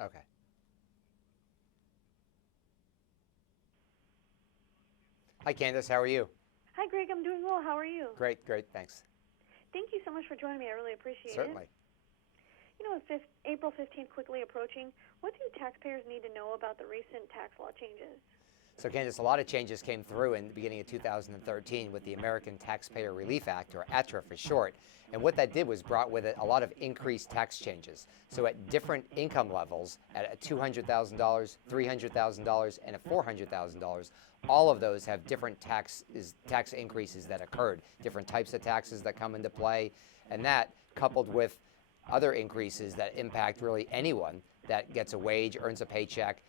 Okay. Hi, Candace. How are you? Hi, Greg. I'm doing well. How are you? Great, great. Thanks. Thank you so much for joining me. I really appreciate Certainly. it. You know, with April 15th quickly approaching, what do taxpayers need to know about the recent tax law changes? So, Candace, a lot of changes came through in the beginning of 2013 with the American Taxpayer Relief Act, or ATRA for short. And what that did was brought with it a lot of increased tax changes. So at different income levels, at a $200,000, $300,000, and a $400,000, all of those have different tax increases that occurred, different types of taxes that come into play. And that, coupled with other increases that impact really anyone that gets a wage, earns a paycheck,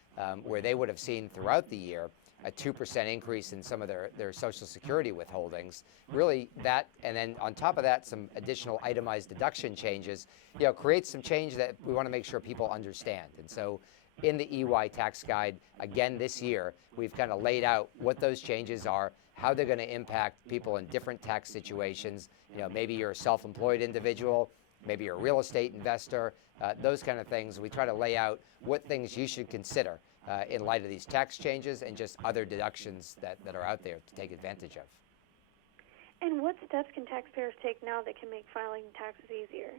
where they would have seen throughout the year a 2% increase in some of their Social Security withholdings. Really that, and then on top of that, some additional itemized deduction changes, creates some change that we want to make sure people understand. And so in the EY tax guide, again this year, we've kind of laid out what those changes are, how they're going to impact people in different tax situations. Maybe you're a self-employed individual, maybe you're a real estate investor, those kind of things. We try to lay out what things you should consider in light of these tax changes and just other deductions that are out there to take advantage of. And what steps can taxpayers take now that can make filing taxes easier?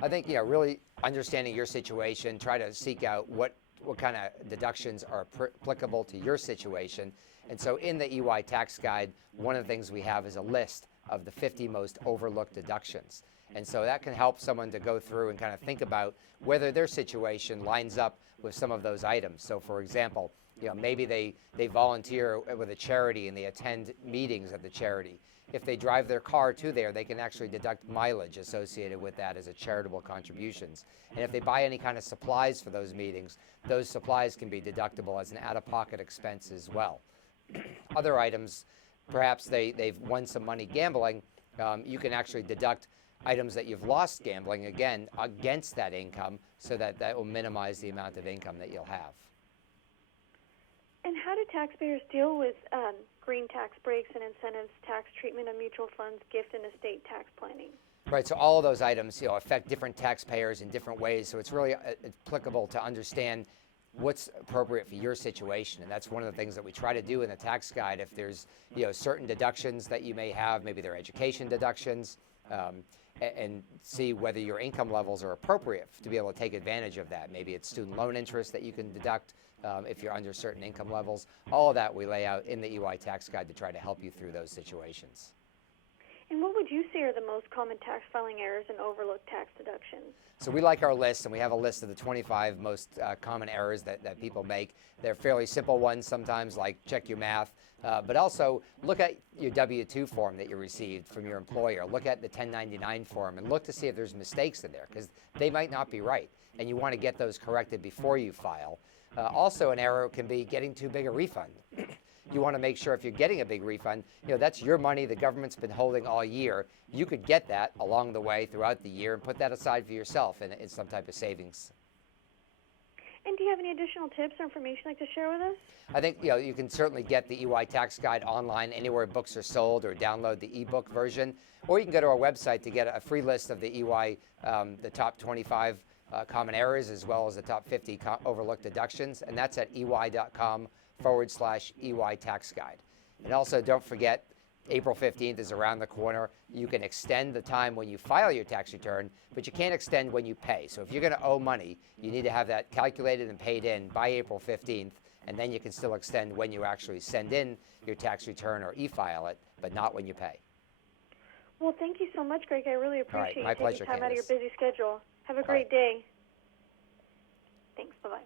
I think, really understanding your situation, try to seek out what kind of deductions are applicable to your situation. And so in the EY tax guide, one of the things we have is a list of the 50 most overlooked deductions. And so that can help someone to go through and kind of think about whether their situation lines up with some of those items. So for example, maybe they volunteer with a charity and they attend meetings at the charity. If they drive their car to there, they can actually deduct mileage associated with that as a charitable contributions. And if they buy any kind of supplies for those meetings, those supplies can be deductible as an out-of-pocket expense as well. Other items, perhaps they've won some money gambling, you can actually deduct items that you've lost gambling, again, against that income, so that will minimize the amount of income that you'll have. And how do taxpayers deal with green tax breaks and incentives, tax treatment of mutual funds, gift and estate tax planning? Right, so all of those items affect different taxpayers in different ways, so it's really applicable to understand what's appropriate for your situation. And that's one of the things that we try to do in the tax guide. If there's certain deductions that you may have, maybe they're education deductions, and see whether your income levels are appropriate to be able to take advantage of that. Maybe it's student loan interest that you can deduct if you're under certain income levels. All of that we lay out in the EY tax guide to try to help you through those situations. And what would you say are the most common tax filing errors and overlooked tax deductions? So we like our list, and we have a list of the 25 most common errors that people make. They're fairly simple ones sometimes, like check your math, but also look at your W-2 form that you received from your employer. Look at the 1099 form and look to see if there's mistakes in there, because they might not be right, and you want to get those corrected before you file. Also, an error can be getting too big a refund. You want to make sure if you're getting a big refund, that's your money the government's been holding all year. You could get that along the way throughout the year and put that aside for yourself in some type of savings. And do you have any additional tips or information you'd like to share with us? I think you can certainly get the EY tax guide online anywhere books are sold, or download the ebook version, or you can go to our website to get a free list of the EY, the top 25 common errors, as well as the top 50 overlooked deductions, and that's at ey.com/EY tax guide. And also don't forget, April 15th is around the corner. You can extend the time when you file your tax return, but you can't extend when you pay. So if you're going to owe money, you need to have that calculated and paid in by April 15th, and then you can still extend when you actually send in your tax return or e-file it, but not when you pay. Well, thank you so much, Greg. I really appreciate you taking time out of your busy schedule. Have a great day. Thanks. Bye-bye.